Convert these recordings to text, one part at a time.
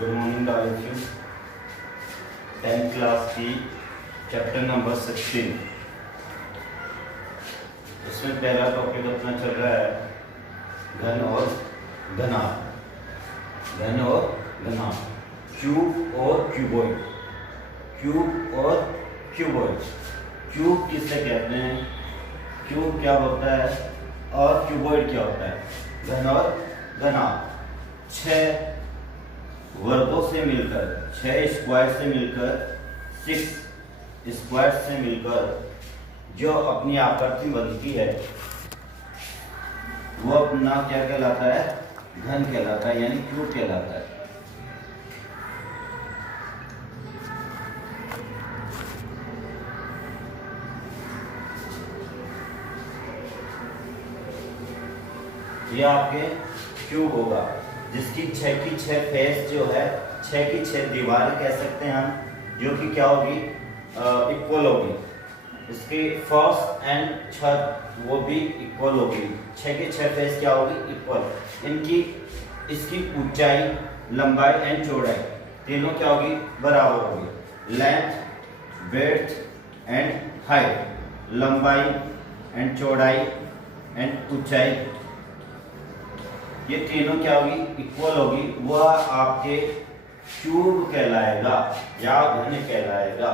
Good morning all of you. 10th class की chapter number 16, इसमें पहला टॉपिक अपना चल रहा है घन और घनाभ। घन और घनाभ, क्यूब और क्यूबॉइड। क्यूब और क्यूबॉइड। क्यूब किसे कहते हैं, क्यूब क्या होता है और क्यूबॉइड क्या होता है। घन और घनाभ 6 वर्गों से मिलकर, 6 स्क्वायर से मिलकर, 6 स्क्वायर से मिलकर जो अपनी आकृति बनती है वो अपना क्या कहलाता है, घन कहलाता है, यानी क्यूब कहलाता है। ये आपके क्यूब होगा जिसकी 6 की 6 फेस जो है, 6 की 6 दीवार कह सकते हैं हम, जो कि क्या होगी, इक्वल होगी। इसकी फर्श एंड छत वो भी इक्वल होगी। 6 की 6 फेस क्या होगी, इक्वल। इनकी इसकी ऊंचाई, लंबाई एंड चौड़ाई तीनों क्या होगी, बराबर होगी। लेंथ, ब्रेड्थ एंड हाइट, लंबाई एंड चौड़ाई एंड ऊंचाई, ये तीनों क्या होगी, इक्वल होगी। वह आपके क्यूब कहलाएगा या घन कहलाएगा।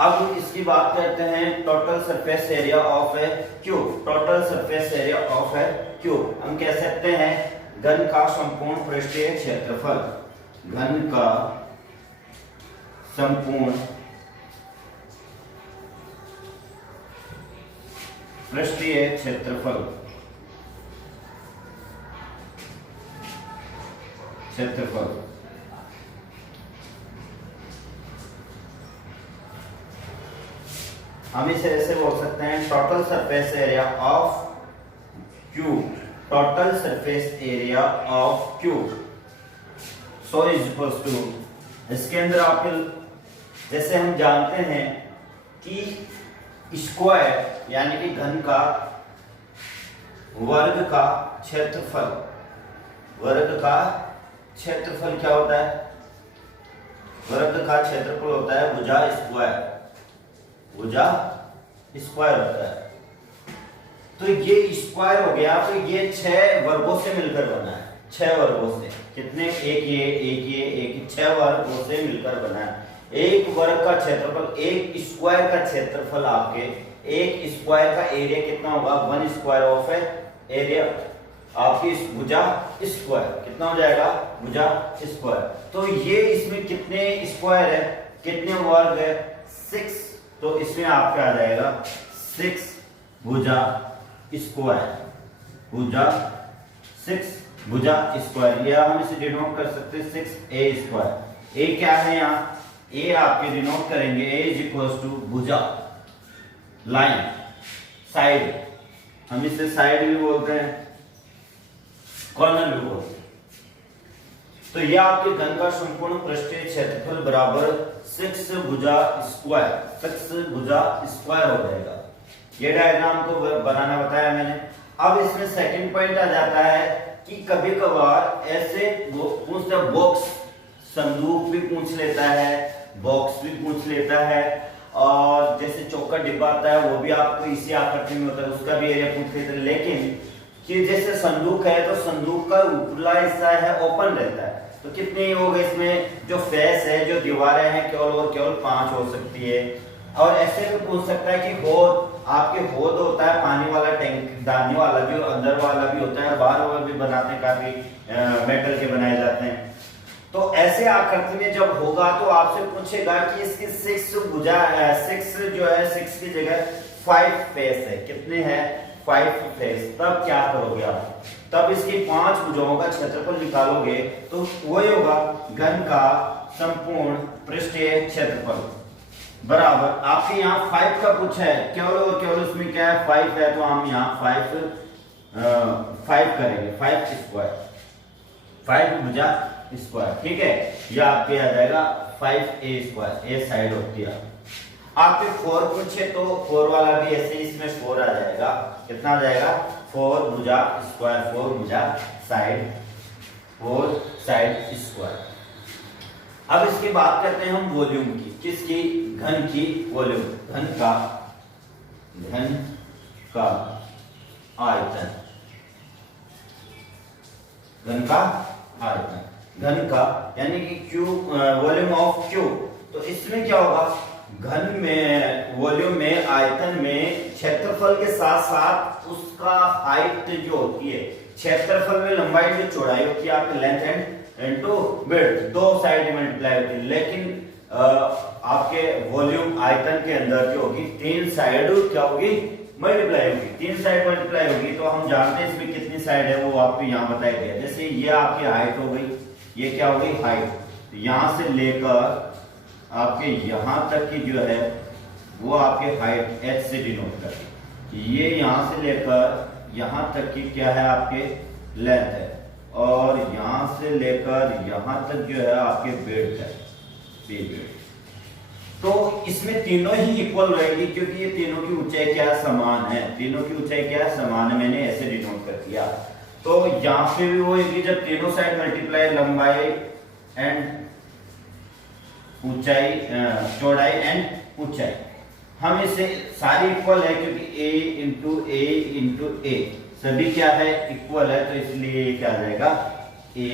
अब इसकी बात करते हैं total surface area of A cube. Total surface area of A cube हम कह सकते हैं घन का संपूर्ण पृष्ठीय क्षेत्रफल। घन का संपूर्ण पृष्ठीय क्षेत्रफल। हम इसे ऐसे बोल सकते हैं total surface area of cube. Total surface area of cube so is equal to, इसके अंदर आपके जैसे हम जानते हैं कि स्क्वायर यानी कि घन का वर्ग का क्षेत्रफल, वर्ग का क्षेत्रफल क्या होता है, वर्ग का क्षेत्रफल होता है भुजा स्क्वायर। भुजा स्क्वायर होता है। तो ये स्क्वायर हो गया, तो ये 6 वर्गों से मिलकर बना है। 6 वर्गों से, कितने, एक ये 6 वर्गों से मिलकर बना है। एक वर्ग का क्षेत्रफल, एक स्क्वायर का क्षेत्रफल, आपके एक स्क्वायर का एरिया कितना होगा, 1 स्क्वायर ऑफ एरिया आपकी भुजा स्क्वायर कितना हो जाएगा, भुजा स्क्वायर। तो ये इसमें कितने स्क्वायर है, कितने वर्ग है, 6। तो इसमें आपका आ जाएगा 6 भुजा स्क्वायर। भुजा 6 भुजा स्क्वायर, या हम इसे डिनोट कर सकते हैं 6a स्क्वायर। ए क्या है यहाँ, ए आपके डिनोट करेंगे, ए इज इक्वल टू भुजा, लाइन, साइड। हम इसे साइड भी बोलते हैं, कॉर्नर भी बोलते हैं। तो यह आपके घन का संपूर्ण पृष्ठीय क्षेत्रफल बराबर 6 भुजा स्क्वायर, 6 भुजा स्क्वायर हो जाएगा। ये डायग्राम को बनाना बताया मैंने। अब इसमें सेकंड पॉइंट आ जाता है कि कभी कभार ऐसे पूछता है, बॉक्स, संदूक भी पूछ लेता है, बॉक्स भी पूछ लेता है, और जैसे चौका डिब्बा आता है वो भी आपको इसी आकृति में होता है, उसका भी एरिया पूछ लेते हैं। लेकिन कि जैसे संदूक है तो संदूक का ऊपरला हिस्सा है ओपन रहता है, तो कितने हो गए इसमें, जो फेस है, जो दीवारें हैं, केवल और केवल 5 हो सकती है। और ऐसे भी पूछ सकता है कि होद, आपके होद होता है पानी वाला टैंक, डालने वाला भी, अंदर वाला भी होता है, बाहर वाला भी बनाते हैं, काफी मेटल के बनाए जाते हैं। तो ऐसे आकृति में जब होगा तो आपसे पूछेगा कि इसकी 6 भुजा, 6 जो है, 6 की जगह 5 फेस है, कितने हैं, 5 फेस। तब क्या करोगे आप, तब इसकी 5 भुजाओं का क्षेत्रफल निकालोगे तो वही होगा घन का संपूर्ण पृष्ठीय क्षेत्रफल बराबर, आपके यहाँ 5 का पूछा है, केवल और केवल इसमें क्या है, 5 है, तो हम यहाँ 5 करेंगे, 5 स्क्वायर, 5 भुजा स्क्वायर, ठीक है। यह आपके आ जाएगा 5a स्क्वायर, ए साइड होती है। आपके 4 पूछे तो 4 वाला भी ऐसे इसमें 4 आ जाएगा, कितना आ जाएगा, 4 भुजा स्क्वायर, 4 भुजा साइड 4 साइड स्क्वायर। अब इसकी बात करते हैं हम वॉल्यूम की, किसकी, घन की वॉल्यूम, घन का आयतन, घन का आयतन, घन का यानी कि क्यूब, वॉल्यूम ऑफ क्यूब। तो इसमें क्या होगा, घन में वॉल्यूम में आयतन में क्षेत्रफल के साथ साथ उसका हाइट जो होती है, क्षेत्रफल में लंबाई जो चौड़ाई होती है आपके लेंथ एंड इनटू विड्थ, दो साइड मल्टीप्लाई होती है, लेकिन आपके वॉल्यूम आयतन के अंदर जो होगी तीन साइड क्या होगी, मल्टीप्लाई होगी, तीन साइड मल्टीप्लाई होगी। तो हम जानते हैं इसमें कितनी साइड है वो आपको यहाँ बताया गया। जैसे ये आपकी हाइट हो गई, ये क्या हो गई हाइट, तो यहां से लेकर आपके यहां तक की जो है वो आपके हाइट h से डिनोट करती है। ये यहां से लेकर यहां तक की क्या है आपके लेंथ है, और यहां से लेकर यहां तक जो है आपके विड्थ है, विड्थ। तो इसमें तीनों ही इक्वल रहेगी क्योंकि ये तीनों की ऊंचाई क्या है, समान है, तीनों की ऊंचाई क्या है, समान है, मैंने ऐसे डिनोट कर दिया। तो यहां पे भी वो है जब तीनों साइड मल्टीप्लाई लंबाई एंड ऊंचाई, चौड़ाई एंड ऊंचाई, हम इसे सारी इक्वल है क्योंकि a इंटू ए सभी क्या है, इक्वल है, तो इसलिए ये क्या आ जाएगा ए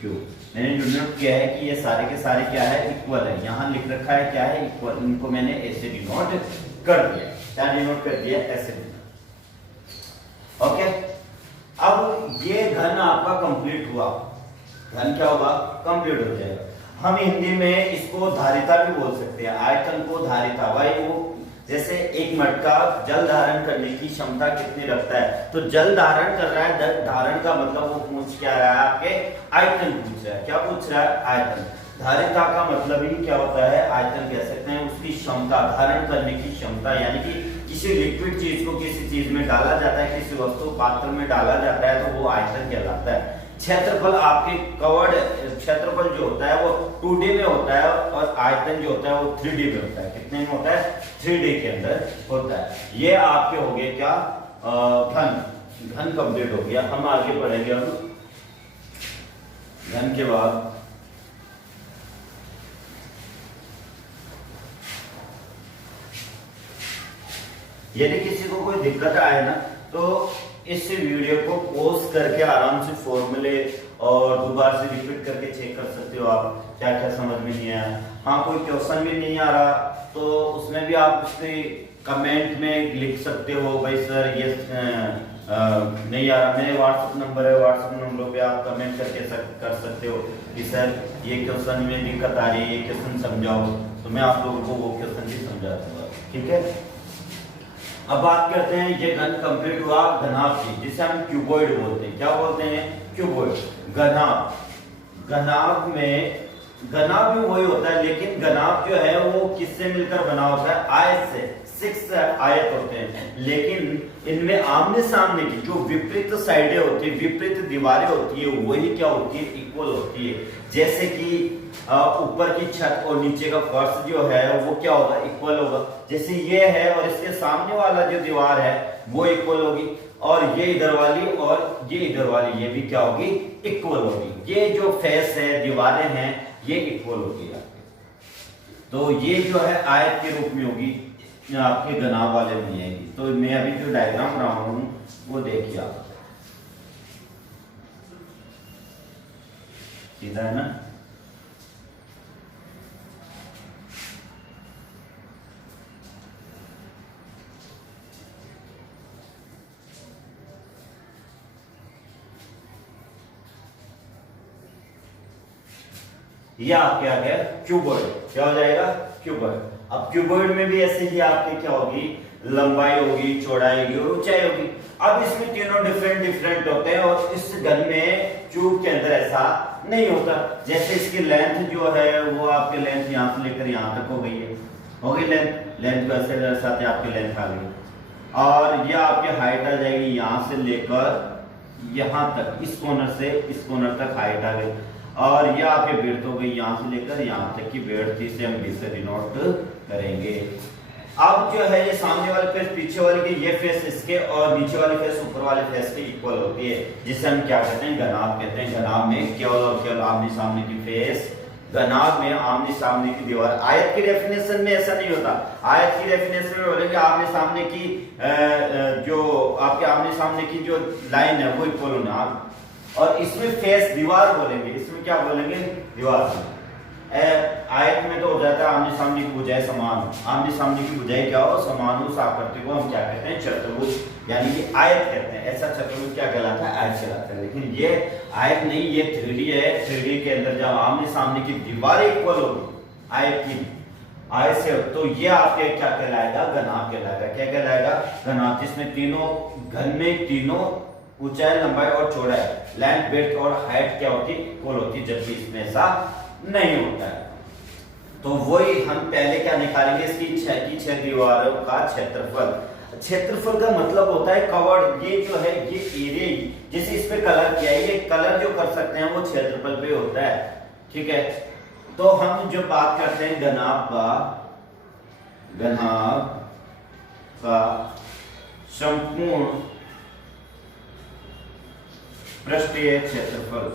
क्यूब। मैंने डिनोट किया है कि ये सारे के सारे क्या है, इक्वल है, यहां लिख रखा है क्या है, इक्वल, इनको मैंने ऐसे डिनोट कर दिया, क्या डिनोट कर दिया, ऐसे डिनोट। ओके, अब ये घन आपका कंप्लीट हुआ, घन क्या होगा, कंप्लीट हो जाएगा। हम हिंदी में इसको धारिता भी बोल सकते हैं, आयतन को धारिता। भाई वो जैसे एक मटका जल धारण करने की क्षमता कितनी रखता है, तो जल धारण कर रहा है, धारण का मतलब वो पूछ क्या रहा है, आपके आयतन पूछ रहा है, क्या पूछ रहा है, आयतन। धारिता का मतलब ही क्या होता है, आयतन कह सकते हैं, उसकी क्षमता, धारण करने की क्षमता, यानी कि किसी लिक्विड चीज को किसी चीज में डाला जाता है, किसी वस्तु पात्र में डाला जाता है, तो वो आयतन कहलाता है। क्षेत्रफल आपके कवर्ड क्षेत्रफल जो होता है वो 2D में होता है, और आयतन जो होता है वो 3D में होता है। कितने में होता है, 3D के अंदर होता है। ये आपके हो गए क्या, घन कंप्लीट हो गया। हम आगे बढ़ेंगे, हम घन के बाद यदि किसी को कोई दिक्कत आए ना, तो इस वीडियो को पॉज करके आराम से फॉर्मूले और दोबारा से रिपीट करके चेक कर सकते हो आप क्या क्या समझ में नहीं आया। हाँ, कोई क्वेश्चन भी नहीं आ रहा तो उसमें भी आप उसके कमेंट में लिख सकते हो, भाई सर ये नहीं आ रहा। मेरे व्हाट्सएप नंबर है, व्हाट्सएप नंबर पे आप कमेंट करके कर सकते हो कि सर ये क्वेश्चन में दिक्कत आ रही है, ये क्वेश्चन समझाओ, तो मैं आप लोगों को वो क्वेश्चन भी समझा दूंगा। ठीक है, अब बात करते हैं, ये घन कंप्लीट हुआ घनाभ की, जिसे हम क्यूबॉइड बोलते हैं। क्या बोलते हैं, क्यूबॉइड। घनाभ, घनाभ में घनाभ भी वही होता है, लेकिन घनाभ जो है वो किससे मिलकर बना होता है, आयत से। 6 आयत होते हैं, लेकिन इनमें आमने सामने की जो विपरीत साइडें होती है, विपरीत दीवारें होती है, वही क्या होती है, इक्वल होती है। जैसे कि ऊपर की छत और नीचे का फर्श जो है वो क्या होगा, इक्वल होगा। जैसे ये है और इसके सामने वाला जो दीवार है वो इक्वल होगी, और ये इधर वाली और ये इधर वाली, ये भी क्या होगी, इक्वल होगी। ये जो फेस है, दीवारें हैं, ये इक्वल होगी। तो ये जो है आयत के रूप में होगी, आपके घनाभ वाले में आएगी। तो मैं अभी जो डायग्राम बना रहा हूं वो देखिए आप, सीधा है ना। ये आपके आ गया क्यूबॉइड। क्या हो जाएगा, क्यूबॉइड। अब क्यूबॉइड में भी ऐसे ही आपके क्या होगी, लंबाई होगी, चौड़ाई होगी और ऊंचाई होगी। अब इसमें तीनों डिफरेंट होते हैं, और इस घन में क्यूब के अंदर ऐसा नहीं होता। जैसे इसकी लेंथ जो है वो आपके लेंथ यहां से लेकर यहां तक हो गई है, हो गई लेंथ को ऐसे साथ आपकी लेंथ आ गई, और ये आपकी हाइट आ जाएगी यहां से लेकर यहां तक, इस कॉर्नर से इस कॉर्नर तक हाइट आ गई, और ये आपके विड्थ हो गई यहां से लेकर यहां तक की विड्थ, जिसे हम बी से डिनोट करेंगे। अब जो है ये सामने वाले फेस पीछे वाले के, ये फेस इसके और नीचे वाले फेस ऊपर वाले फेस के इक्वल होती है, जिसे हम क्या कहते हैं, घनाभ कहते हैं। घनाभ में केवल और केवल आमने सामने की फेस, घनाभ में आमने सामने की दीवार। आयत की डेफिनेशन में ऐसा नहीं होता। आयत की डेफिनेशन में बोलेंगे आमने सामने की जो आपके आमने सामने की जो लाइन है वो इक्वल होना, और इसमें फेस दीवार बोलेंगे, इसमें क्या बोलेंगे, दीवार। आयत में तो हो जाता है आमने सामने की भुजाएं समान, आमने सामने की भुजाएं क्या हो, समान हो। उस आकृति को हम क्या कहते हैं, चतुर्भुज यानी कि आयत कहते हैं। ऐसा चतुर्भुज क्या कहलाता है, आयत कहलाता है। लेकिन ये आयत नहीं, ये 3D है। 3D के अंदर जब आमने सामने की दीवारें इक्वल होगी आयत की, आयत से, तो ये आपके क्या कहलाएगा, घनाभ कहलाएगा। क्या कहलाएगा, घनाभ, जिसमें तीनों घन में तीनों ऊंचाई, लंबाई और चौड़ाई, लेंथ, ब्रेड्थ और हाइट क्या होती, इक्वल होती, जबकि इसमें ऐसा नहीं होता है। तो वही हम पहले क्या निकालेंगे, इसकी छह दीवारों का क्षेत्रफल। क्षेत्रफल का मतलब होता है कवर्ड, ये जो है ये एरिया, जैसे इस पे कलर किया है, ये कलर जो कर सकते हैं वो क्षेत्रफल पे होता है, ठीक है। तो हम जो बात करते हैं घनाभ का संपूर्ण पृष्ठीय क्षेत्रफल,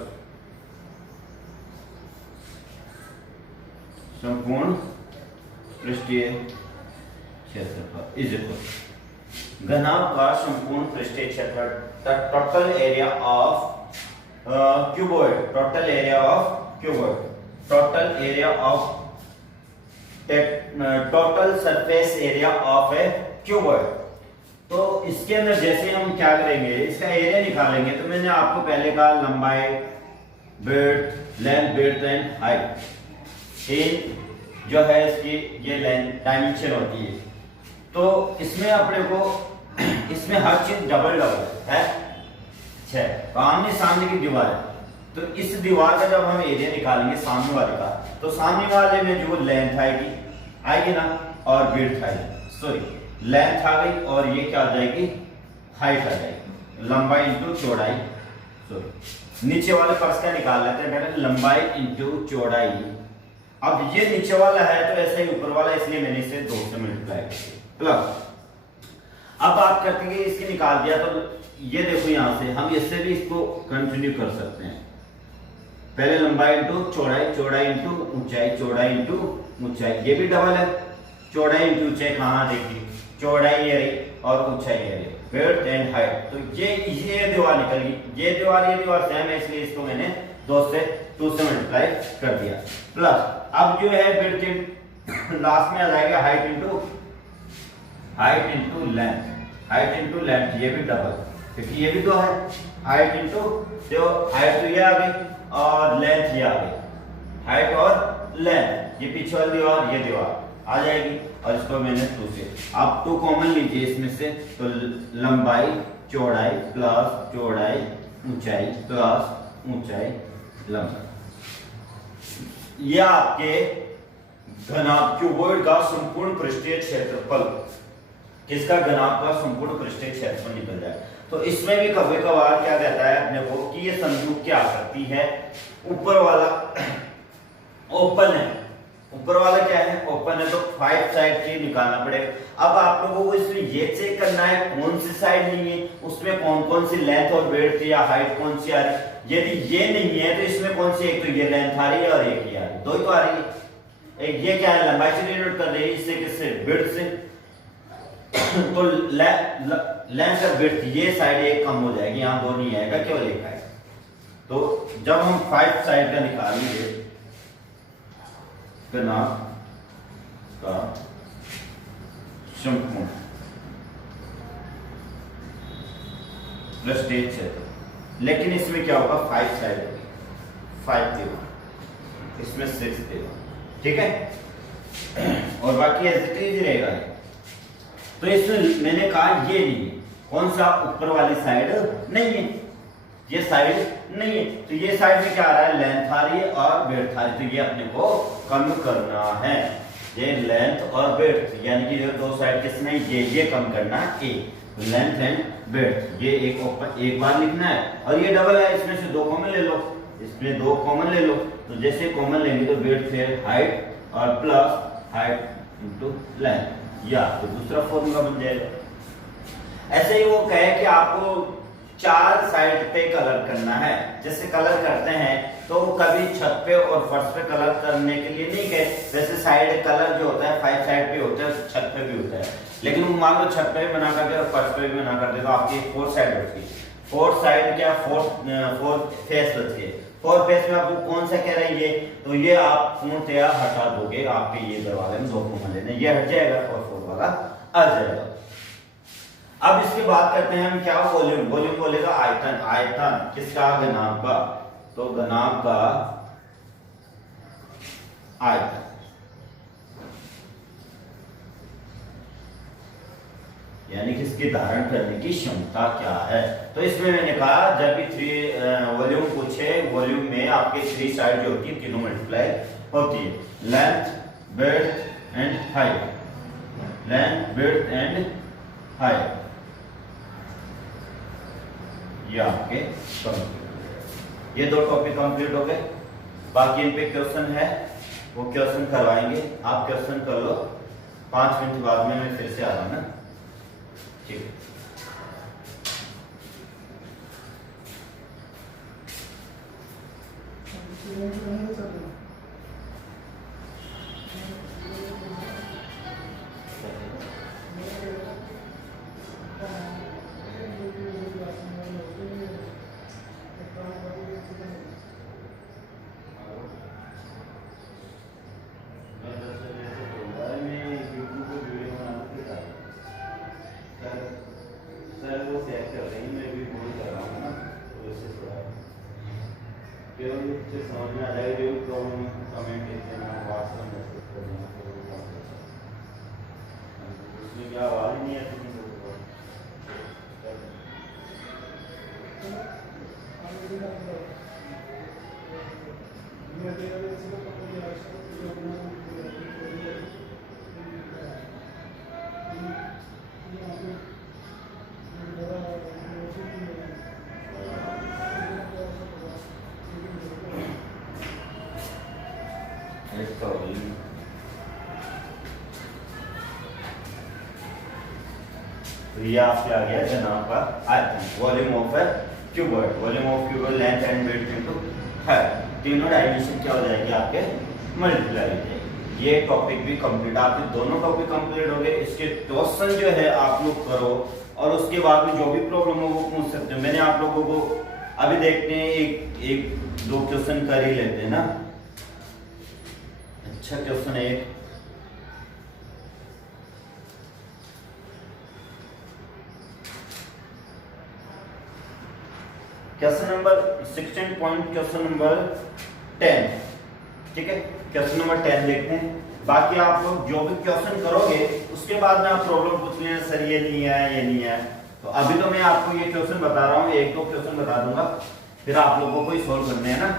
संपूर्ण पृष्ठीय क्षेत्रफल इज इक्वल, घनाभ का संपूर्ण पृष्ठीय क्षेत्रफल, total area of cuboid, total area of cuboid, total area of total surface area of A cuboid. तो इसके अंदर जैसे हम क्या करेंगे, इसका एरिया निकालेंगे। तो मैंने आपको पहले कहा लंबाई, breadth, length, breadth and height, जो है इसकी ये लेंथ डायमेंशन होती है। तो इसमें अपने को इसमें हर चीज डबल डबल है, 6। तो आमने सामने की दीवार है, तो इस दीवार का जब हम एरिया निकालेंगे सामने वाले का, तो सामने वाले में जो लेंथ आएगी ना, और ब्रेड्थ आएगी, सॉरी लेंथ आ गई, और ये क्या आ जाएगी, हाइट आ जाएगी, लंबाई इंटू चौड़ाई, सॉरी नीचे वाले पास क्या निकाल लेते हैं पहले, लंबाई इंटू चौड़ाई। अब ये नीचे वाला है तो ऐसे ही ऊपर वाला, इसलिए मैंने इसे 2 से मल्टीप्लाई किया प्लस। अब बात करते हैं इसकी निकाल दिया, तो ये देखो यहां से हम इससे भी इसको कंटिन्यू कर सकते हैं। पहले लंबाई इंटू चौड़ाई, चौड़ाई इंटू ऊंचाई, चौड़ाई इंटू ऊंचाई, ये भी डबल है, चौड़ाई इंटू ऊंचाई कहां देखिए, चौड़ाई ये रही और ऊंचाई ये रही, ब्रेड्थ एंड हाइट। तो ये दीवार निकल गई, ये दीवार सेम है, इसलिए इसको मैंने 2 से मल्टीप्लाई कर दिया प्लस। अब जो है ब्रेड्थ लास्ट में आ जाएगा height into length, height into length, ये भी डबल, क्योंकि ये भी तो है, हाइट इंटू, जो हाइट तो ये आ गई और लेंथ ये आ गई, हाइट और लेंथ, ये पीछे वाली दीवार, ये दीवार आ जाएगी, और इसको मैंने 2 से, आप 2 कॉमन लीजिए इसमें से, तो लंबाई चौड़ाई प्लस चौड़ाई ऊंचाई प्लस ऊंचाई लंबाई, यह आपके घनाभ क्यूबॉइड का संपूर्ण पृष्ठीय क्षेत्रफल, किसका, घनाभ का संपूर्ण पृष्ठीय क्षेत्रफल निकल जाए। तो इसमें भी कभी कभार क्या कहता है अपने को कि ये संयुक्त क्या करती है, ऊपर वाला ओपन है, ऊपर वाला क्या है, ओपन है, तो 5 साइड के निकालना पड़ेगा। अब आप लोगों को इसमें ये चेक करना है कौन सी साइड नहीं है, उसमें कौन कौन सी लेंथ और ब्रेड्थ या हाइट कौन सी आ रही है। यदि ये नहीं है तो इसमें कौन सी, एक तो ये लेंथ आ रही है और एक ये आ रही है, 2 ही तो आ रही है। एक ये क्या है, लंबाई से डिनोट कर रही है, इससे किससे, ब्रेड्थ से, तो लेंथ और ब्रेड्थ ये साइड एक कम हो जाएगी, यहाँ 2 नहीं आएगा, केवल एक आएगा। तो जब हम 5 साइड का निकालेंगे घनाभ का संपूर्ण पृष्ठीय क्षेत्र, लेकिन इसमें क्या होगा, 5 साइड होगी, 5 देगा, इसमें 6 देगा, ठीक है, और बाकी ऐसे ही रहेगा। तो इसमें मैंने कहा ये नहीं है, कौन सा, ऊपर वाली साइड नहीं है, ये साइड नहीं है, तो ये साइड में क्या आ रहा है, लेंथ आ रही है और ब्रेड्थ आ रही है, तो ये अपने को कम करना है, ये लेंथ और ब्रेड्थ, यानी कि जो 2 साइड किसने, ये कम करना है, लेंथ एंड ब्रेड्थ, ये एक बार लिखना है, और ये डबल है, इसमें से 2 कॉमन ले लो, इसमें 2 कॉमन ले लो, तो जैसे कॉमन लेंगे तो ब्रेड्थ है हाइट और प्लस हाइट इंटू लेंथ, या तो दूसरा फॉर्मूला बन जाएगा। ऐसे ही वो कहे कि आपको 4 साइड पे कलर करना है, जैसे कलर करते हैं तो कभी छत पे और फर्श पे कलर करने के लिए नहीं कहे, जैसे साइड कलर जो होता है 5 साइड पे होता है, छत पे भी होता है, लेकिन वो मान लो छत पे भी बना कर दे और फर्श पे भी बना कर दे तो आपकी 4 साइड बचती, 4 साइड क्या 4 फेस बच गए। 4 फेस में आपको कौन सा कह रहे हैं, तो ये आप पूर्णतया हटा दोगे, आपके ये दरवाजे में 2 फॉर्मूले ने ये हट जाएगा और 4 वाला आ जाएगा। अब इसकी बात करते हैं हम क्या, वॉल्यूम। वॉल्यूम बोलेगा आयतन, आयतन किसका, घनाभ का, तो घनाभ का आयतन। यानी कि इसकी धारण करने की क्षमता क्या है। तो इसमें मैंने कहा जब भी 3 वॉल्यूम पूछे, वॉल्यूम में आपके 3 साइड जो होती है तीनों मल्टीप्लाई होती है, length, width and height, length, width and height, ये आपके कंप्लीट। ये 2 टॉपिक कंप्लीट हो गए। बाकी इन पे क्वेश्चन है, वो क्वेश्चन करवाएंगे, आप क्वेश्चन कर लो। 5 मिनट बाद में मैं फिर से आ रहा हूं ना, ठीक है। समझ में आ जाएगा, जो प्रॉब्लम कमेंट लिख देना, व्हाट्सएप मैसेज कर देना, उसमें क्या आवाज नहीं आती थी। तो ये आपके आ गया घनाभ का आयतन, volume of A cuboid, volume of cuboid, length and width into height, तीनों डायमेंशन क्या हो जाएगी आपके मल्टीप्लाई हो जाएगी। ये टॉपिक भी कंप्लीट, आपके दोनों टॉपिक कंप्लीट हो गए। इसके क्वेश्चन जो है आप लोग करो और उसके बाद में जो भी प्रॉब्लम हो वो पूछ सकते हो। मैंने आप लोगों को अभी देखते हैं एक 2 क्वेश्चन कर ही लेते हैं ना। अच्छा क्वेश्चन है एक, question number 16 point, question number 10, ठीक है। क्वेश्चन नंबर 10 देखते हैं। बाकी आप लोग जो भी क्वेश्चन करोगे उसके बाद में आप प्रॉब्लम पूछ लेना, सर ये नहीं है, ये नहीं है। तो अभी तो मैं आपको ये क्वेश्चन बता रहा हूँ, 1-2 क्वेश्चन बता दूंगा, फिर आप लोगों को ही सोल्व करने हैं ना।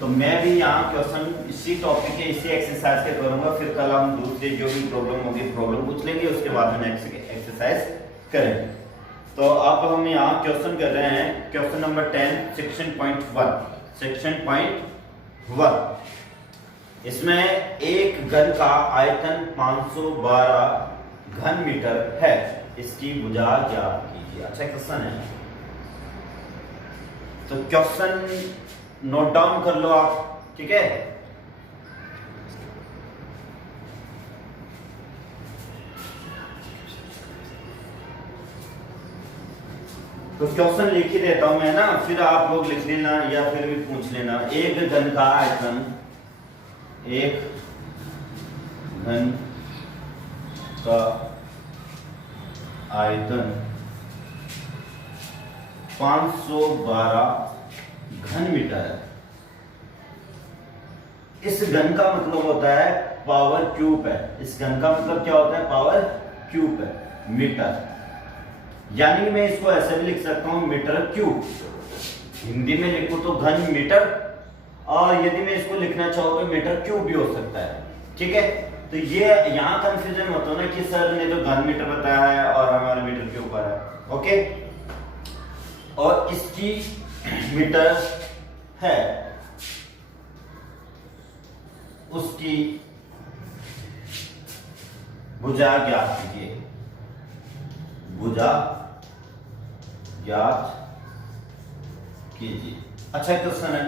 तो मैं भी यहाँ क्वेश्चन इसी टॉपिक के, इसी एक्सरसाइज के करूंगा, फिर कल हम दूसरे जो भी प्रॉब्लम होगी प्रॉब्लम पूछ लेंगे, उसके बाद में नेक्स्ट एक्सरसाइज करेंगे। तो अब हम यहाँ क्वेश्चन कर रहे हैं, question number 10 section point 1, section point 1। इसमें एक घन का आयतन 512 घन मीटर है, इसकी भुजा ज्ञात कीजिए। अच्छा क्वेश्चन है, तो क्वेश्चन नोट डाउन कर लो आप, ठीक है। तो क्वेश्चन लिख ही देता हूं मैं ना, फिर आप लोग लिख लेना या फिर भी पूछ लेना। एक घन का आयतन, एक घन का आयतन 512 घन मीटर है। इस घन का मतलब होता है पावर क्यूब है, इस घन का मतलब क्या होता है, पावर क्यूब है, मीटर। यानी कि मैं इसको ऐसे भी लिख सकता हूं मीटर क्यूब, हिंदी में लिखूं तो घन मीटर, और यदि मैं इसको लिखना चाहूं तो मीटर क्यूब भी हो सकता है, ठीक है। तो ये यहां कंफ्यूजन होता है ना कि सर ने तो घन मीटर बताया है और हमारा मीटर क्यूब पर है, ओके। और इसकी मीटर है, उसकी भुजा ज्ञात कीजिए, भुजा ज्ञात कीजिए। अच्छा क्वेश्चन है,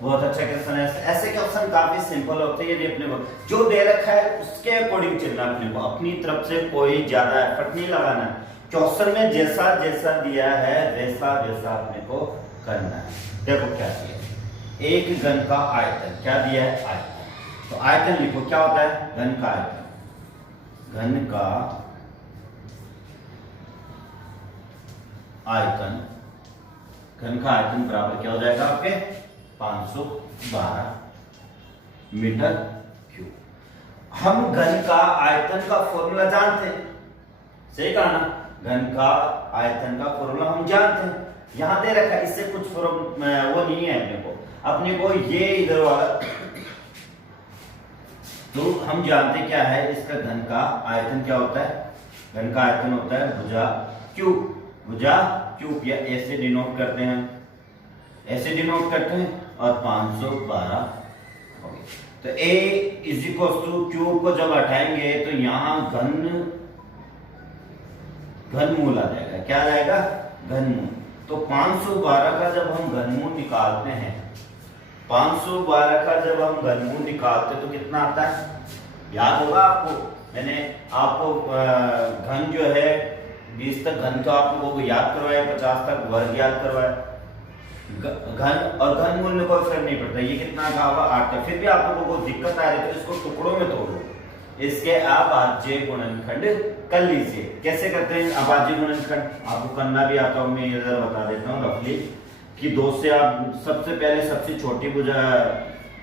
बहुत अच्छा क्वेश्चन है। ऐसे क्वेश्चन काफी सिंपल होते हैं। यदि अपने को जो दे रखा है उसके अकॉर्डिंग चलना, अपने को अपनी तरफ से कोई ज्यादा एफर्ट नहीं लगाना। क्वेश्चन में जैसा जैसा दिया है वैसा वैसा अपने को करना है। देखो क्या दिया, एक घन का आयतन, क्या दिया है, आयतन। तो आयतन लिखो, क्या होता है, घन का आयतन। घन का आयतन, घन का आयतन बराबर क्या हो जाएगा आपके 512 मीटर क्यूब। हम घन का आयतन का फॉर्मूला जानते हैं, सही कहा ना, घन का आयतन का फॉर्मूला हम जानते हैं। यहां दे रखा है, इससे कुछ वो नहीं है अपने को ये इधर वाला। तो हम जानते क्या है, इसका घन का आयतन क्या होता है, घन का आयतन होता है भुजा क्यूब। भुजा क्यूब या ऐसे डिनोट करते हैं, ऐसे डिनोट करते हैं और 512 हो गया। तो a is equal two cube को जब हटाएंगे तो यहां घनमूल आ जाएगा। क्या आ जाएगा, घनमूल। तो 512 का जब हम घनमूल निकालते हैं, 512 का जब हम घनमूल निकालते हैं तो कितना आता है, याद होगा आपको, मैंने आपको घन जो है 20 तक घन तो आप लोगों को याद करवाया, 50 तक वर्ग याद करवाया। घन और घनमूल में कोई फर्क नहीं पड़ता, ये कितना का होगा 8 का। फिर भी आप लोगों को दिक्कत आ रही है तो इसको टुकड़ों में तोड़ लो, इसके अभाज्य गुणनखंड कर लीजिए। कैसे करते हैं अभाज्य गुणनखंड, आपको करना भी आता हूं, मैं इधर बता देता हूँ रफली कि 2 से आप सबसे पहले सबसे छोटी भुजा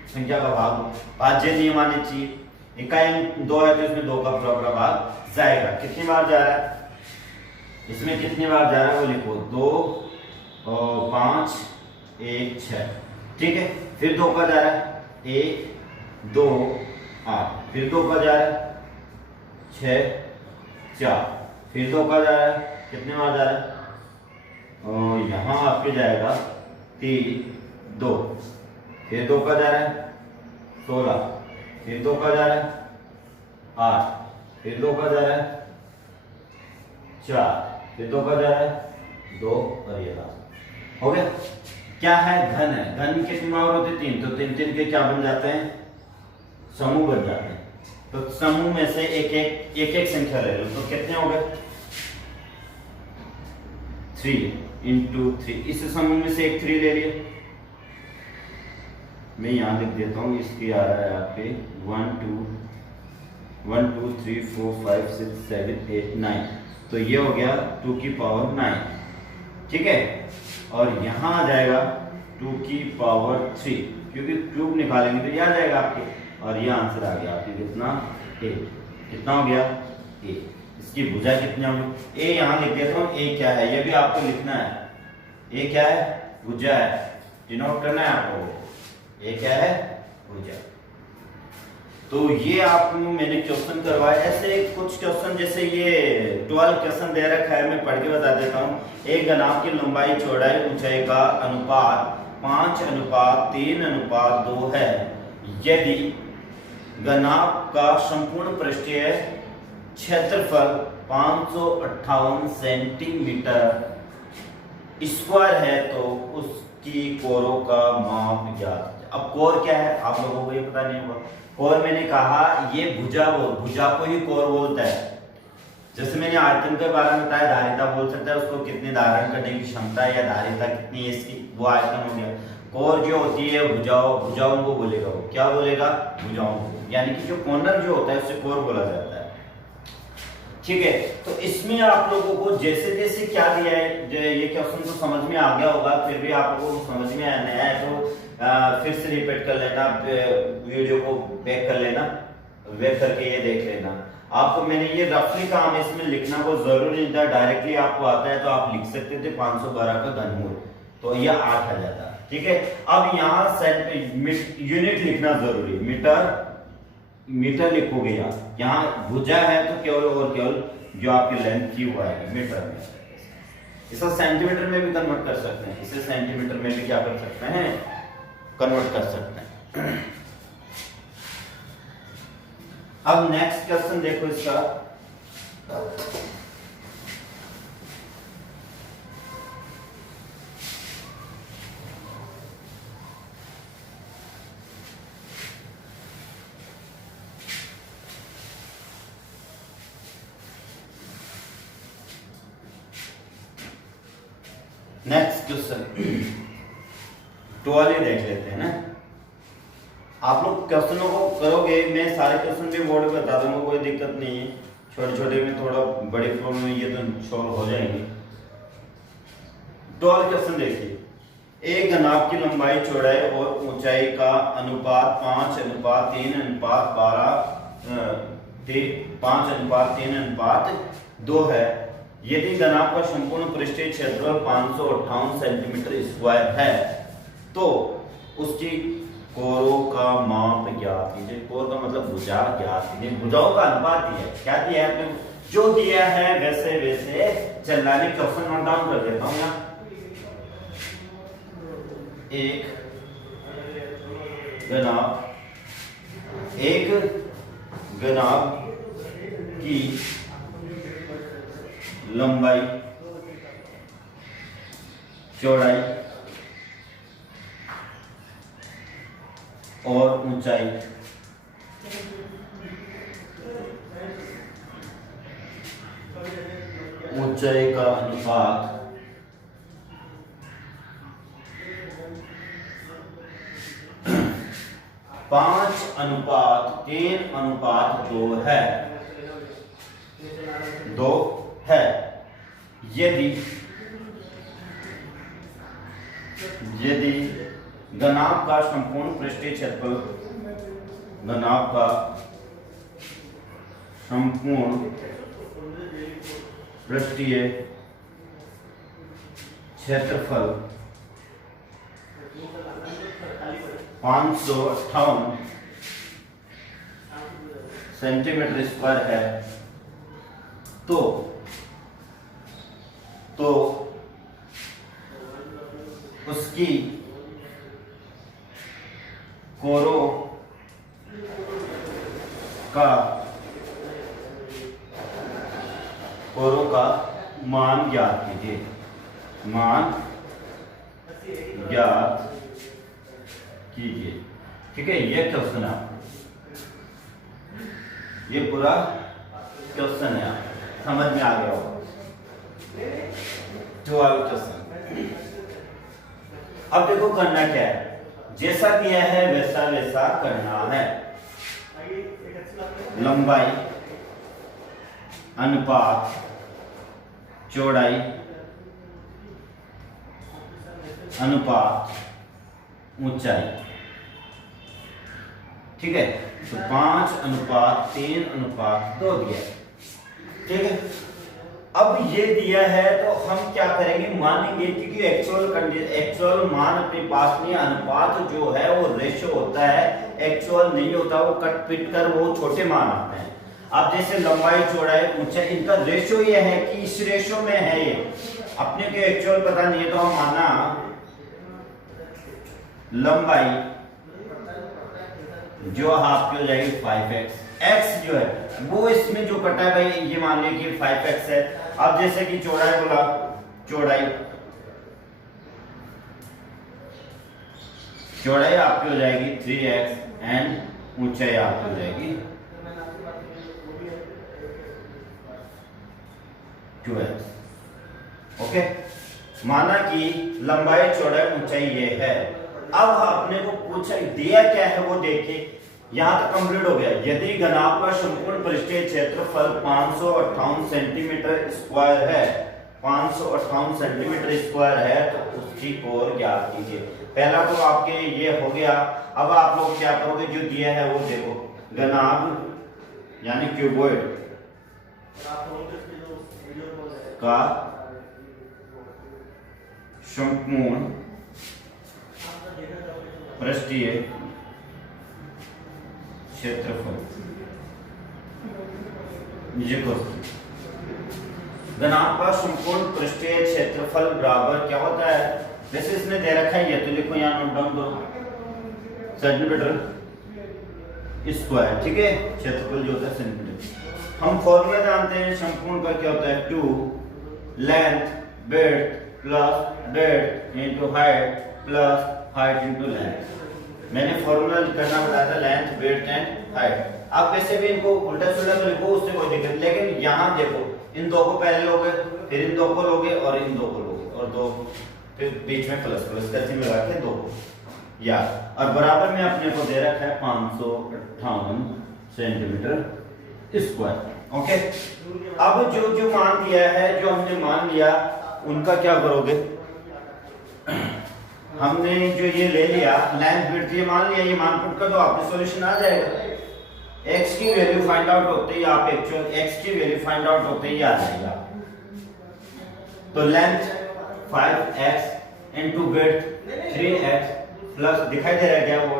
संख्या का भाग भाज्य नियम आने चाहिए। इकाई 2 है तो इसमें 2 का पूरा भाग जाएगा। कितनी बार जा रहा है, इसमें कितनी बार जा रहा है वो लिखो, 2 और 5 1 6, ठीक है। फिर 2 का जा रहा है 1 2 8, फिर 2 का जा रहा है 6 4, फिर 2 का जा रहा है, कितने बार जा रहा है, और यहाँ आपके जाएगा 3 2, फिर 2 का जा रहा है 16, फिर 2 का जा रहा है 8, फिर 2 का जा रहा है 4, फिर 2 का जा रहा है 2 और ये लास्ट हो गया। क्या है, घन है। घन कितनी बार होते, 3, तो 3 3 के क्या बन जाते हैं, समूह बन जाते हैं। तो समूह में से एक एक संख्या ले लो, तो कितने हो गए 3 इंटू 3। इस समूह में से एक 3 ले लिए, मैं यहां लिख देता हूं, इसकी आ रहा है आपके 1 2 3 4 5 6 7 8 9, तो ये हो गया 2 की पावर 9, ठीक है। और यहां आ जाएगा 2 की पावर 3, क्योंकि क्यूब निकालेंगे तो ये आ जाएगा आपके, और ये आंसर आ गया आपके कितना 8। कितना हो गया 8। इसकी भुजा कितनी होगी, ए यहां लिख देता हूं, ए क्या है ये भी आपको लिखना है। ए क्या है, भुजा है, डिनोट करना है आपको। ए क्या है, भुजा। तो ये आपको मैंने क्वेश्चन करवाया। ऐसे कुछ क्वेश्चन जैसे ये 12 क्वेश्चन दे रखा है, मैं पढ़ के बता देता हूँ। एक घनाभ की लंबाई चौड़ाई ऊंचाई का अनुपात 5:3:2 है। यदि घनाभ का संपूर्ण पृष्ठीय क्षेत्रफल 558 सेंटीमीटर स्क्वायर है तो उसकी कोरों का माप ज्ञात। अब कोर क्या है आप लोगों को ये पता नहीं होगा। कोर मैंने कहा ये भुजा को ही कोर बोलता है। जैसे मैंने आयतन के बारे में बताया, धारिता बोल सकता है उसको, कितनी धारण करने की क्षमता है या धारिता कितनी है इसकी, वो आयतन हो गया। कोर जो होती है भुजाओं को बोलेगा, वो क्या बोलेगा, भुजाओं को, यानी कि जो कॉर्नर जो होता है उसे कोर बोला जाता है, ठीक है। तो इसमें आप लोगों को जैसे जैसे क्या दिया है, ये क्वेश्चन तो समझ में आ गया होगा, फिर भी आप लोगों को समझ में आया है तो फिर से रिपीट कर लेना, वीडियो को बैक कर लेना, बैक करके ये देख लेना। आपको मैंने ये रफली काम इसमें लिखना को जरूरी नहीं था, डायरेक्टली आपको आता है तो आप लिख सकते थे 512 का घनमूल, तो यह 8 आ जाता, ठीक है। अब यहाँ यूनिट लिखना जरूरी, मीटर लिखोगे यहाँ भुजा है तो केवल और केवल जो आपकी लेंथ की वो आएगी मीटर में। इसे सेंटीमीटर में भी कन्वर्ट कर सकते हैं, इसे सेंटीमीटर में भी क्या कर सकते हैं, कन्वर्ट कर सकते हैं। अब नेक्स्ट क्वेश्चन देखो इसका, नेक्स्ट क्वेश्चन 12 देख लेते हैं ना। आप लोग क्वेश्चनों को करोगे, मैं सारे क्वेश्चन भी बोर्ड पे बता दूंगा, कोई दिक्कत नहीं है। छोटे छोटे में थोड़ा बड़ी प्रॉब्लम है, ये तो सॉल्व हो जाएंगे। 12 क्वेश्चन देखिए। एक घनाभ की लंबाई, चौड़ाई और ऊंचाई का अनुपात 5:3:2 है। यदि घनाभ का संपूर्ण पृष्ठीय क्षेत्रफल 558 सेंटीमीटर स्क्वायर है तो उसकी कोरों का माप ज्ञात कीजिए। कोर का मतलब भुजा ज्ञात कीजिए। भुजाओं का अनुपात दिया है, क्या दिया है आपने, जो दिया है वैसे वैसे चलना है। क्वेश्चन नोट डाउन कर देता हूं यहाँ। एक घनाभ की लंबाई, चौड़ाई और ऊंचाई का अनुपात 5:3:2 है। 2 है। यदि घनाभ का संपूर्ण पृष्ठीय क्षेत्रफल, घनाभ का संपूर्ण पृष्ठीय क्षेत्रफल 558 सेंटीमीटर स्क्वायर है तो उसकी कोरों का मान ज्ञात कीजिए। मान ज्ञात कीजिए। ठीक है, ये क्वेश्चन है, ये पूरा क्वेश्चन है, समझ में आ गया होगा। 12 क्वेश्चन। अब देखो करना क्या है, जैसा किया है वैसा वैसा करना है। लंबाई अनुपात चौड़ाई अनुपात ऊंचाई। ठीक है, तो 5:3:2 दिया। ठीक है, अब ये दिया है तो हम क्या करेंगे, मानेंगे, क्योंकि एक्चुअल मान अपने पास नहीं। अनुपात जो है वो रेशो होता है, एक्चुअल नहीं होता, वो कट पिट कर वो छोटे मान आते हैं। अब जैसे लंबाई चौड़ाई ऊंचाई, इनका रेशो ये है कि इस रेशो में है ये, अपने को एक्चुअल पता नहीं है तो हम माना लंबाई जो आपकी हो जाएगी 5x, x जो है वो इसमें जो कटा है भाई ये मान लिया कि 5x है। अब जैसे कि चौड़ाई बोला, चौड़ाई आपकी हो जाएगी 3x एंड ऊंचाई आपकी हो जाएगी 2x। ओके, माना कि लंबाई चौड़ाई ऊंचाई ये है। अब अपने को पूछा दिया क्या है वो देखिए, यहां तक कंप्लीट हो गया। यदि घनाभ का संपूर्ण पृष्ठीय क्षेत्रफल 558 सेंटीमीटर स्क्वायर है, 558 सेंटीमीटर स्क्वायर है तो उसकी कोर ज्ञात कीजिए। पहला तो आपके ये हो गया। अब आप लोग क्या करोगे, जो दिया है वो देखो, घनाभ यानी क्यूबॉइड का संपूर्ण पृष्ठीय क्षेत्रफल, घनाभ का संपूर्ण पृष्ठीय क्षेत्रफल बराबर क्या होता है, जैसे इसने दे रखा है ये तो लिखो यहाँ नोट डाउन करो, सेंटीमीटर स्क्वायर। ठीक है, क्षेत्रफल जो होता है सेंटीमीटर। हम फॉर्मूला जानते हैं संपूर्ण का क्या होता है, 2 length width plus width into height plus height into length. मैंने फॉर्मूला करना बताया था लेंथ विड्थ एंड हाइट। आप कैसे भी इनको उल्टा सुल्टा तो लिखो, उससे कोई दिक्कत, लेकिन यहाँ देखो इन दो को पहले लोगे, फिर इन दो को लोगे और इन दो को लोगे और दो फिर बीच में प्लस प्लस करके मिला के दो को या और बराबर में अपने को दे रखा है 558 सेंटीमीटर स्क्वायर। ओके, अब जो जो मान दिया है, जो हमने मान लिया उनका क्या करोगे, हमने जो ये ले लिया लेंथ विड्थ ये मान लिया, ये मान पुट कर दो, आपने सॉल्यूशन आ जाएगा। x की वैल्यू फाइंड आउट होते ही आप एक्चुअल x की वैल्यू फाइंड आउट होते ही आ जाएगा। तो length 5x into width 3x plus दिखाई दे रहा है क्या वो,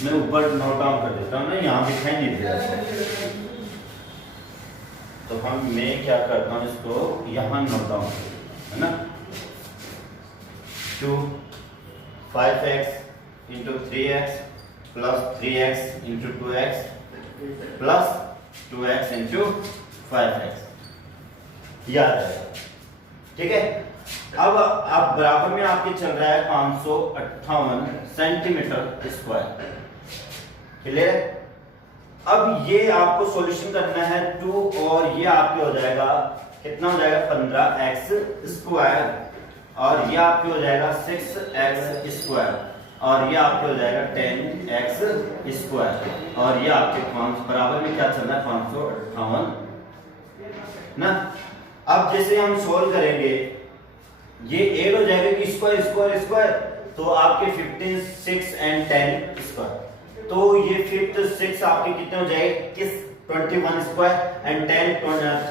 मैं ऊपर नोट डाउन कर देता हूँ ना, यहाँ दिखाई नहीं दे रहा। तो मैं क्या करता हूँ, इसको यहाँ नोट डाउन है ना, 2 5x into 3x plus 3x into 2x plus 2x into 5x याद है, ठीक है। अब बराबर में आपके चल रहा है 558 सेंटीमीटर स्क्वायर, क्लियर। अब ये आपको सॉल्यूशन करना है 2 और ये आपके हो जाएगा कितना हो जाएगा 15x स्क्वायर और ये आपके हो जाएगा 6x स्क्वायर और ये आपके हो जाएगा 10x स्क्वायर और ये आपके बराबर में क्या चल रहा है 558 ना। अब जैसे हम सोल्व करेंगे ये ऐड हो जाएगा कि स्क्वायर स्क्वायर स्क्वायर, तो आपके 15 6 एंड 10 स्क्वायर, तो ये 5 6 आपके कितने हो जाएंगे किस 21 स्क्वायर एंड 10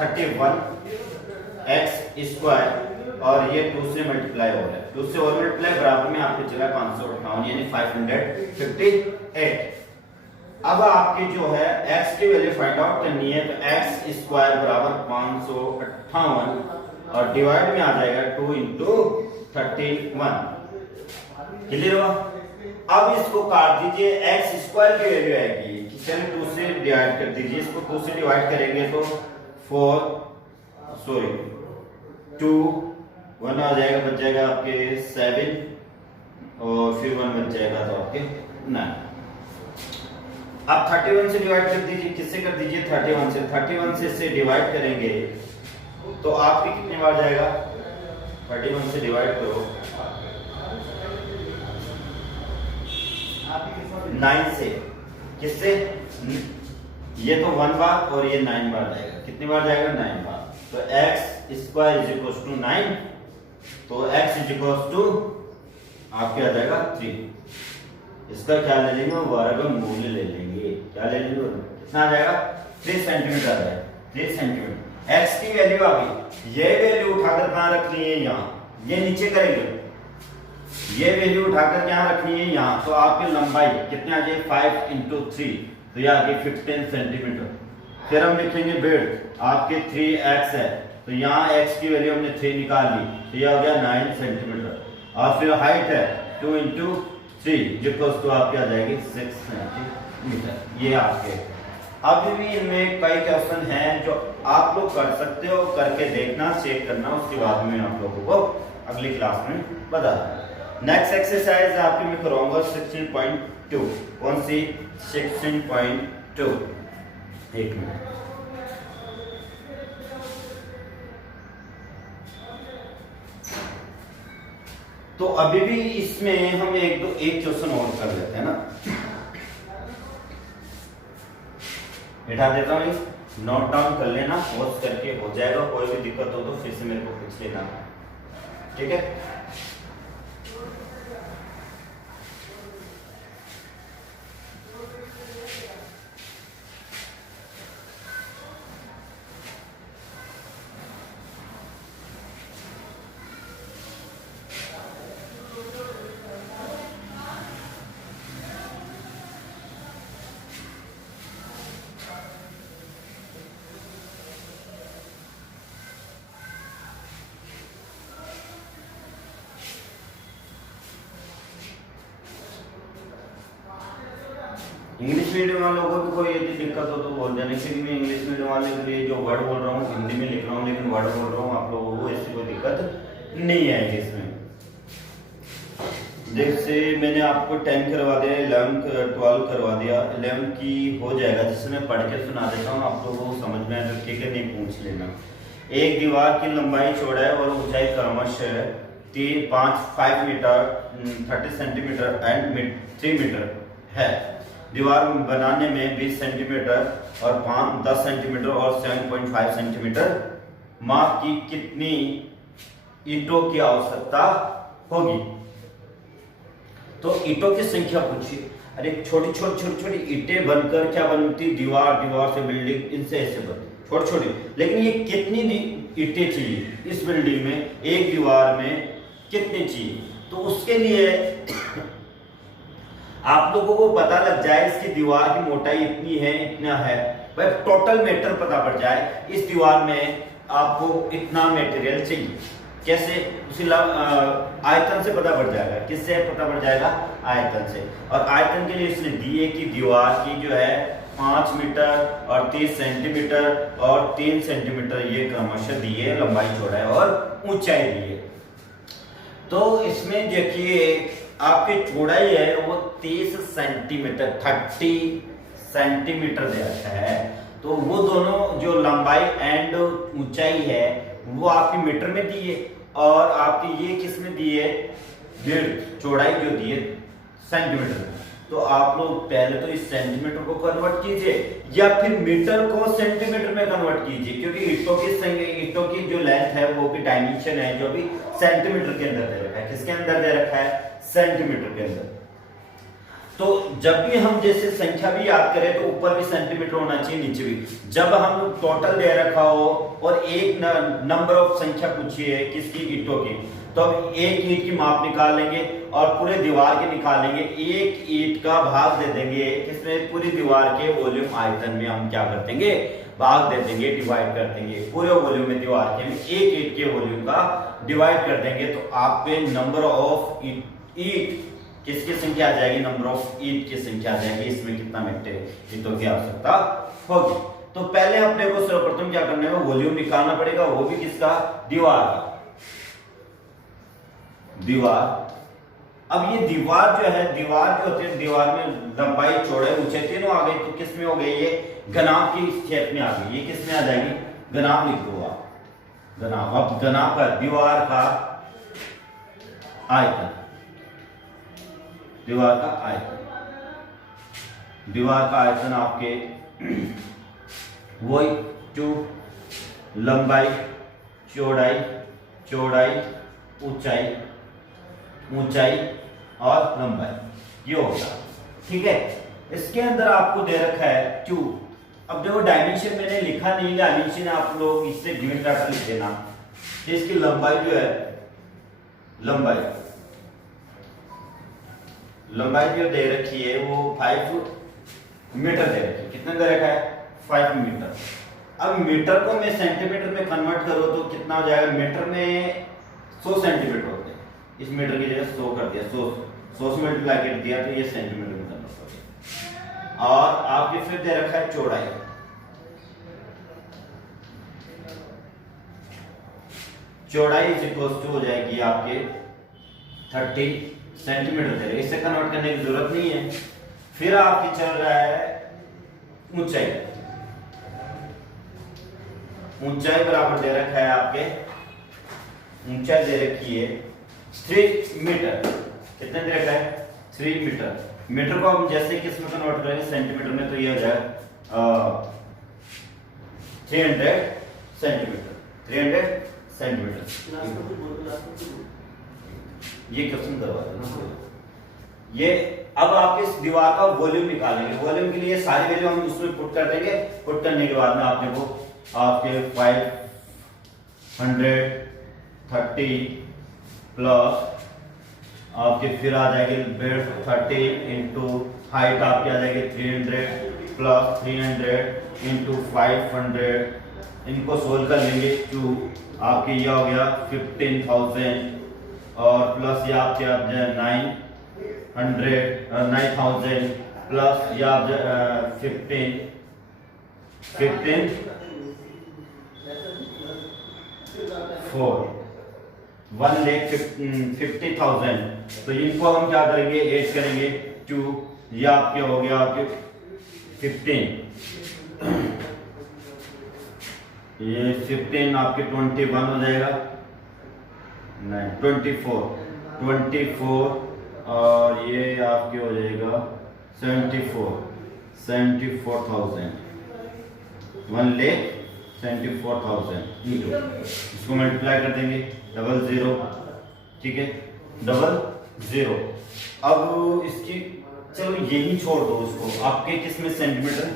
31x स्क्वायर और ये 2 से मल्टीप्लाई हो रहा है, 2 से और मल्टीप्लाई बराबर में आपके चला 558 यानी 558। अब आपके जो है x की वैल्यू फाइंड आउट करनी है, तो x स्क्वायर बराबर 558 और डिवाइड में आ जाएगा 2 इंटू 31, क्लियर हुआ। अब इसको काट दीजिए, x स्क्वायर की वैल्यू आएगी, चलिए 2 से डिवाइड कर दीजिए, इसको 2 से डिवाइड करेंगे तो 2 1 आ जाएगा, बच जाएगा आपके 7 और फिर 1 बच जाएगा तो आपके 9। आप 31 से डिवाइड कर दीजिए, किससे कर दीजिए 31 से, 31 से डिवाइड करेंगे तो आपके कितने बार जाएगा, 31 से डिवाइड करो 9 से, किससे, ये तो 1 बार और ये 9 बार जाएगा, कितनी बार जाएगा 9 बार, तो x square is equal to 9, तो x इज इक्वल टू आपके आ जाएगा 3। इसका क्या ले लेंगे, वर्गमूल ले लेंगे, क्या ले लेंगे, कितना आ जाएगा 3 सेंटीमीटर आ जाएगा, 3 सेंटीमीटर। x की वैल्यू आ गई, ये वैल्यू उठाकर कहां रखनी है, यहाँ, ये नीचे करेंगे, ये वैल्यू उठाकर यहाँ रखनी है यहाँ, तो आपकी लंबाई कितनी आ जाएगी 5 इंटू 3, तो ये आ गई 15 सेंटीमीटर। फिर हम लिखेंगे विड्थ आपके 3x है, तो यहाँ x की वैल्यू हमने 3 निकाल ली, तो ये हो गया 9 सेंटीमीटर और फिर हाइट है 2 इंटू 3 जिक्वल्स टू आपके आ जाएगी 6 सेंटीमीटर। ये आपके अभी भी इनमें कई क्वेश्चन हैं जो आप लोग कर सकते हो, करके देखना, चेक करना, उसके बाद में आप लोगों को अगली क्लास में बता दूंगा। नेक्स्ट एक्सरसाइज आपकी मैं कराऊंगा 16.2, कौन सी 16.2, एक मिनट। तो अभी भी इसमें हम एक क्वेश्चन और कर लेते हैं ना, बैठा देता हूँ, नोट डाउन कर लेना, पॉज करके हो जाएगा, कोई भी दिक्कत हो तो फिर से मेरे को पूछ लेना, ठीक है। इंग्लिश मीडियम वाले लोगों को कोई यदि दिक्कत हो तो बोल देना, क्योंकि मैं इंग्लिश मीडियम वाले के लिए जो वर्ड बोल रहा हूँ हिंदी में लिख रहा हूँ, लेकिन वर्ड बोल रहा हूँ आप लोगों को ऐसी कोई दिक्कत नहीं आएगी इसमें। जैसे मैंने आपको 10 करवा दिया, 11 12 करवा दिया, 11 की हो जाएगा, जिससे मैं पढ़ के सुना देता हूँ, आप लोगों को समझ में आए तो ठीक है, नहीं पूछ लेना। एक दीवार की लंबाई, चौड़ाई और ऊंचाई क्रमशः 5 मीटर, 30 सेंटीमीटर एंड 3 मीटर है। दीवार बनाने में 20 सेंटीमीटर और 10 सेंटीमीटर और 7.5 सेंटीमीटर माप की कितनी ईंटों की आवश्यकता होगी? तो ईंटों की संख्या पूछिए। अरे छोटी छोटी ईंटें बनकर क्या बनती, दीवार से बिल्डिंग, इनसे ऐसे बनती छोटी छोटी, लेकिन ये कितनी ईंटें चाहिए इस बिल्डिंग में, एक दीवार में कितनी चाहिए? तो उसके लिए आप लोगों को पता लग जाए इसकी दीवार की मोटाई इतनी है, इतना है, भाई टोटल मीटर पता पड़ जाए, इस दीवार में आपको इतना मटेरियल चाहिए। कैसे? उसी आयतन से पता पड़ जाएगा। किससे पता पड़ जाएगा? आयतन से। और आयतन के लिए इसने दिए कि दीवार की जो है 5 मीटर और 30 सेंटीमीटर और 3 सेंटीमीटर ये क्रमशः दिए, लंबाई, चौड़ाई और ऊंचाई दिए। तो इसमें देखिए आपकी चौड़ाई है वो 30 सेंटीमीटर, 30 सेंटीमीटर दे रखा है। तो वो दोनों जो लंबाई एंड ऊंचाई है वो आपकी मीटर में दी है, और आपकी ये किस में दी है? डेढ़ चौड़ाई जो दी है सेंटीमीटर में। तो आप लोग पहले तो इस सेंटीमीटर को कन्वर्ट कीजिए या फिर मीटर को सेंटीमीटर में कन्वर्ट कीजिए, क्योंकि ईंटों की जो लेंथ है वो भी डायमेंशन है जो भी सेंटीमीटर के अंदर दे रखा है। किसके अंदर दे रखा है? सेंटीमीटर के अंदर। तो जब भी हम जैसे संख्या भी याद करें तो ऊपर भी सेंटीमीटर होना चाहिए, नीचे भी। जब हम टोटल दे रखा हो और एक नंबर ऑफ संख्या पूछिए किसकी? ईंटों की, तो अब एक ईंट की माप निकाल लेंगे और पूरे दीवार के निकालेंगे। एक ईंट का भाग दे देंगे किसमें? पूरी दीवार के वॉल्यूम आयतन में हम क्या कर देंगे? भाग दे देंगे, डिवाइड कर देंगे। पूरे वॉल्यूम में दीवार के में एक ईंट के वॉल्यूम का डिवाइड कर देंगे, तो आप पे नंबर ऑफ ईंट किसकी संख्या आ जाएगी? नंबर ऑफ ईंट की संख्या आ जाएगी। इसमें कितना ईंटों की आवश्यकता होगी। तो पहले अपने को सर्वप्रथम क्या करना है? वॉल्यूम निकालना पड़ेगा, वो भी किसका? दीवार का। दीवार, अब ये दीवार जो है, दीवार जो होती है, दीवार में लंबाई, चौड़ाई, ऊंचाई तीनों आ गई, तो किस में हो गई? ये घनाभ की शेप में आ गई। ये किस में आ जाएगी? घनाभ लिख दो आप, घनाभ। अब घनाभ का दीवार का आयतन, दीवार का आयतन, दीवार का आयतन आपके वही जो लंबाई, चौड़ाई, चौड़ाई, ऊंचाई, ऊंचाई और लंबाई, ये होगा। ठीक है। इसके अंदर आपको दे रखा है 2। अब देखो डायमेंशन मैंने लिखा नहीं, डायमेंशन आप लोग इससे गिवन डाटा लिख देना। इसकी लंबाई जो है, लंबाई जो दे रखी है वो 5 मीटर दे रखी है। कितना दे रखा है? 5 मीटर। अब मीटर को मैं सेंटीमीटर में कन्वर्ट करूं तो कितना हो जाएगा? मीटर में 100 सेंटीमीटर होते हैं। इस मीटर की जगह 100 कर दिया, 100 से मल्टीप्लाई कर दिया तो ये सेंटीमीटर में कन्वर्ट हो गया। और आपके फिर दे रखा है चौड़ाई। चौड़ाई इज इक्वल टू हो जाएगी आपके 30 सेंटीमीटर दे रहे, इससे कन्वर्ट करने की जरूरत नहीं है। फिर आपकी चल रहा है ऊंचाई। ऊंचाई बराबर दे रखा है आपके, ऊंचाई दे रखी है 3 मीटर। कितने दे रखा है? 3 मीटर। मीटर को हम जैसे किस में कन्वर्ट करेंगे? सेंटीमीटर में, तो ये हो जाएगा 300 सेंटीमीटर। 300 सेंटीमीटर। ये क्वेश्चन करवा देना। ये अब आप इस दीवार का वॉल्यूम निकालेंगे। वॉल्यूम के लिए सारी वैल्यू हम उसमें पुट कर देंगे। पुट करने के बाद में आपने को आपके 530 प्लस आपके फिर आ जाएगी 30 इंटू हाइट आपकी आ जाएगी 300 प्लस 300 इंटू 500। इनको सोल्व कर लेंगे टू आपके ये हो गया 15,000 और प्लस ये आपके 9,000 प्लस या 15 4 1,50,000। तो इनको हम क्या करेंगे, ऐड करेंगे 2, ये आपके हो गया आपके 15, ये 15 आपके 21 हो जाएगा, नहीं 24 और ये आपके हो जाएगा 74,000, 1,74,000 इंटू, इसको मल्टीप्लाई कर देंगे 00, ठीक है 00। अब इसकी चलो यही छोड़ दो इसको, आपके किसमें सेंटीमीटर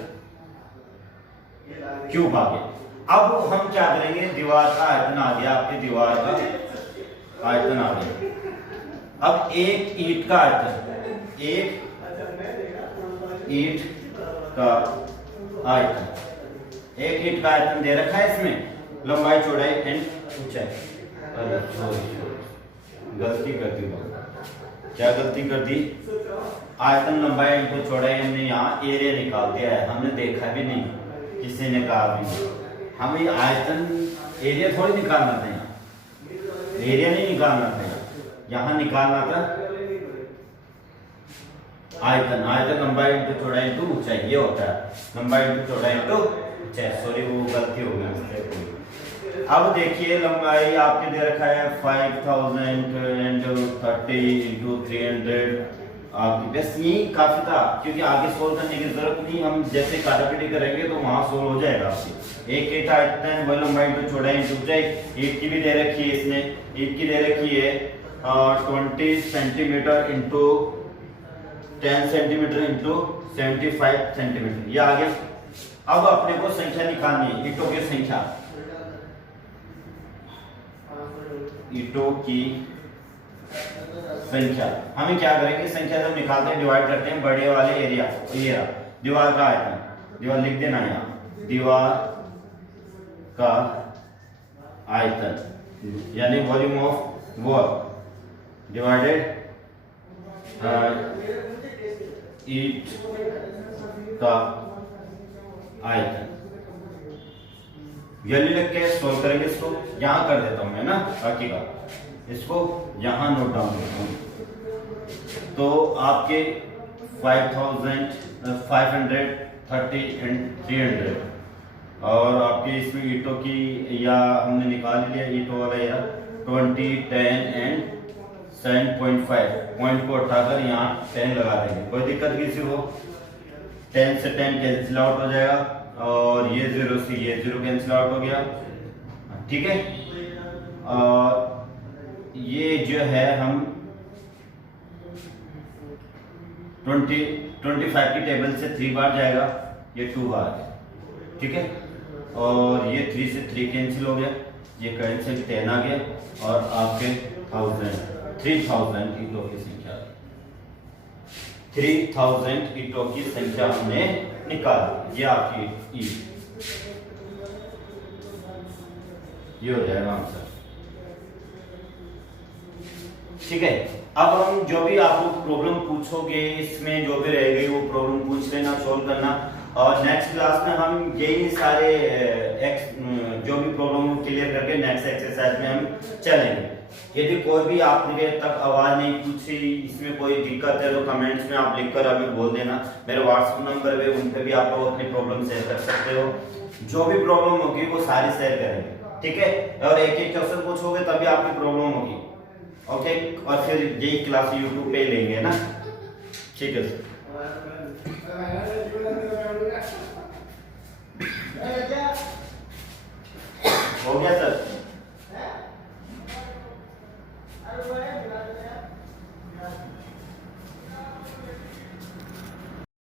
क्यूब आ गया। अब हम क्या करेंगे, दीवार का आयतन आ गया, आपके दीवार का आयतन आ गया। अब एक ईंट का आयतन, एक ईंट का आयतन, एक ईंट का आयतन दे रखा है इसमें, लंबाई चौड़ाई एंड ऊंचाई। अरे गलती कर दी, क्या गलती कर दी, आयतन लंबाई इंटू चौड़ाई, हमने यहाँ एरिया निकाल दिया है, हमने देखा भी नहीं, किसी ने कहा भी नहीं। हमें आयतन एरिया थोड़ी निकालना था, यहाँ एरिया नहीं निकालना था, यहाँ निकालना था आयतन। आयतन लंबाई इंटू चौड़ाई इंटू ऊंचाई, ये होता है लंबाई इंटू चौड़ाई इंटू ऊंचाई। सॉरी वो गलती हो गई। अब देखिए लंबाई आपके दे रखा है 5,030 इंटू 300, आपकी बस यही काफी था, क्योंकि आगे सोल्व करने की जरूरत नहीं, हम जैसे काटापीटी करेंगे तो वहां सोल्व हो जाएगा आपकी। एक ईंट आयतन वह लंबाई इंटू चौड़ाई इंटू ऊंचाई। ईंट की भी दे रखी है इसने, ईंट की दे रखी है 20 centimetre into 10 centimetre into 75 centimetre, ये आ गया। अब अपने को संख्या निकालनी है, ईंटों की संख्या, ईंटों की संख्या। हमें क्या करेंगे, संख्या जब निकालते हैं डिवाइड करते हैं बड़े वाले एरिया को, ये दीवार का आयतन, दीवार लिख देना यहाँ, दीवार का आयतन यानी वॉल्यूम ऑफ वर्क डिवाइडेड ईंट का आयतन। वैल्यू लिख के सोल्व करेंगे इसको, यहां कर देता हूं मैं ना, बाकी का इसको यहां नोट डाउन करता हूं। तो आपके 5,530 एंड 300, और आपके इसमें ईंटों की या हमने निकाल लिया ईंटों वाला या 20, 10 एंड 7.5, पॉइंट को उठाकर यहाँ 10 लगा देंगे, कोई दिक्कत किसी को। 10 से 10 कैंसिल आउट हो जाएगा, और ये 0 से ये 0 कैंसिल आउट हो गया, ठीक है। और ये जो है हम 25 की टेबल से 3 बार जाएगा, ये 2 बार, ठीक है। और ये 3 से 3 कैंसिल हो गया, ये कैंसिल 10 आ गया, और आपके 3,000 ईंटों की संख्या, 3,000 ईंटों की संख्या हमने निकाल, ये आपकी ईंट, ये हो जाएगा आंसर, ठीक है। अब हम जो भी आपको प्रॉब्लम पूछोगे इसमें जो भी रह गई वो प्रॉब्लम पूछ लेना, सोल्व करना, और नेक्स्ट क्लास में हम यही सारे जो भी प्रॉब्लम क्लियर करके नेक्स्ट एक्सरसाइज में हम चलेंगे। यदि कोई भी आपने तक आवाज नहीं पूछी, इसमें कोई दिक्कत है तो कमेंट्स में आप लिखकर अभी बोल देना। मेरे व्हाट्सएप नंबर पे उन पे भी आप लोग अपनी प्रॉब्लम शेयर कर सकते हो, जो भी प्रॉब्लम होगी वो सारी शेयर करेंगे, ठीक है। और एक एक क्वेश्चन पूछोगे तभी आपकी प्रॉब्लम होगी, ओके। और फिर यही क्लास यूट्यूब पे लेंगे ना, ठीक है। हो गया सर।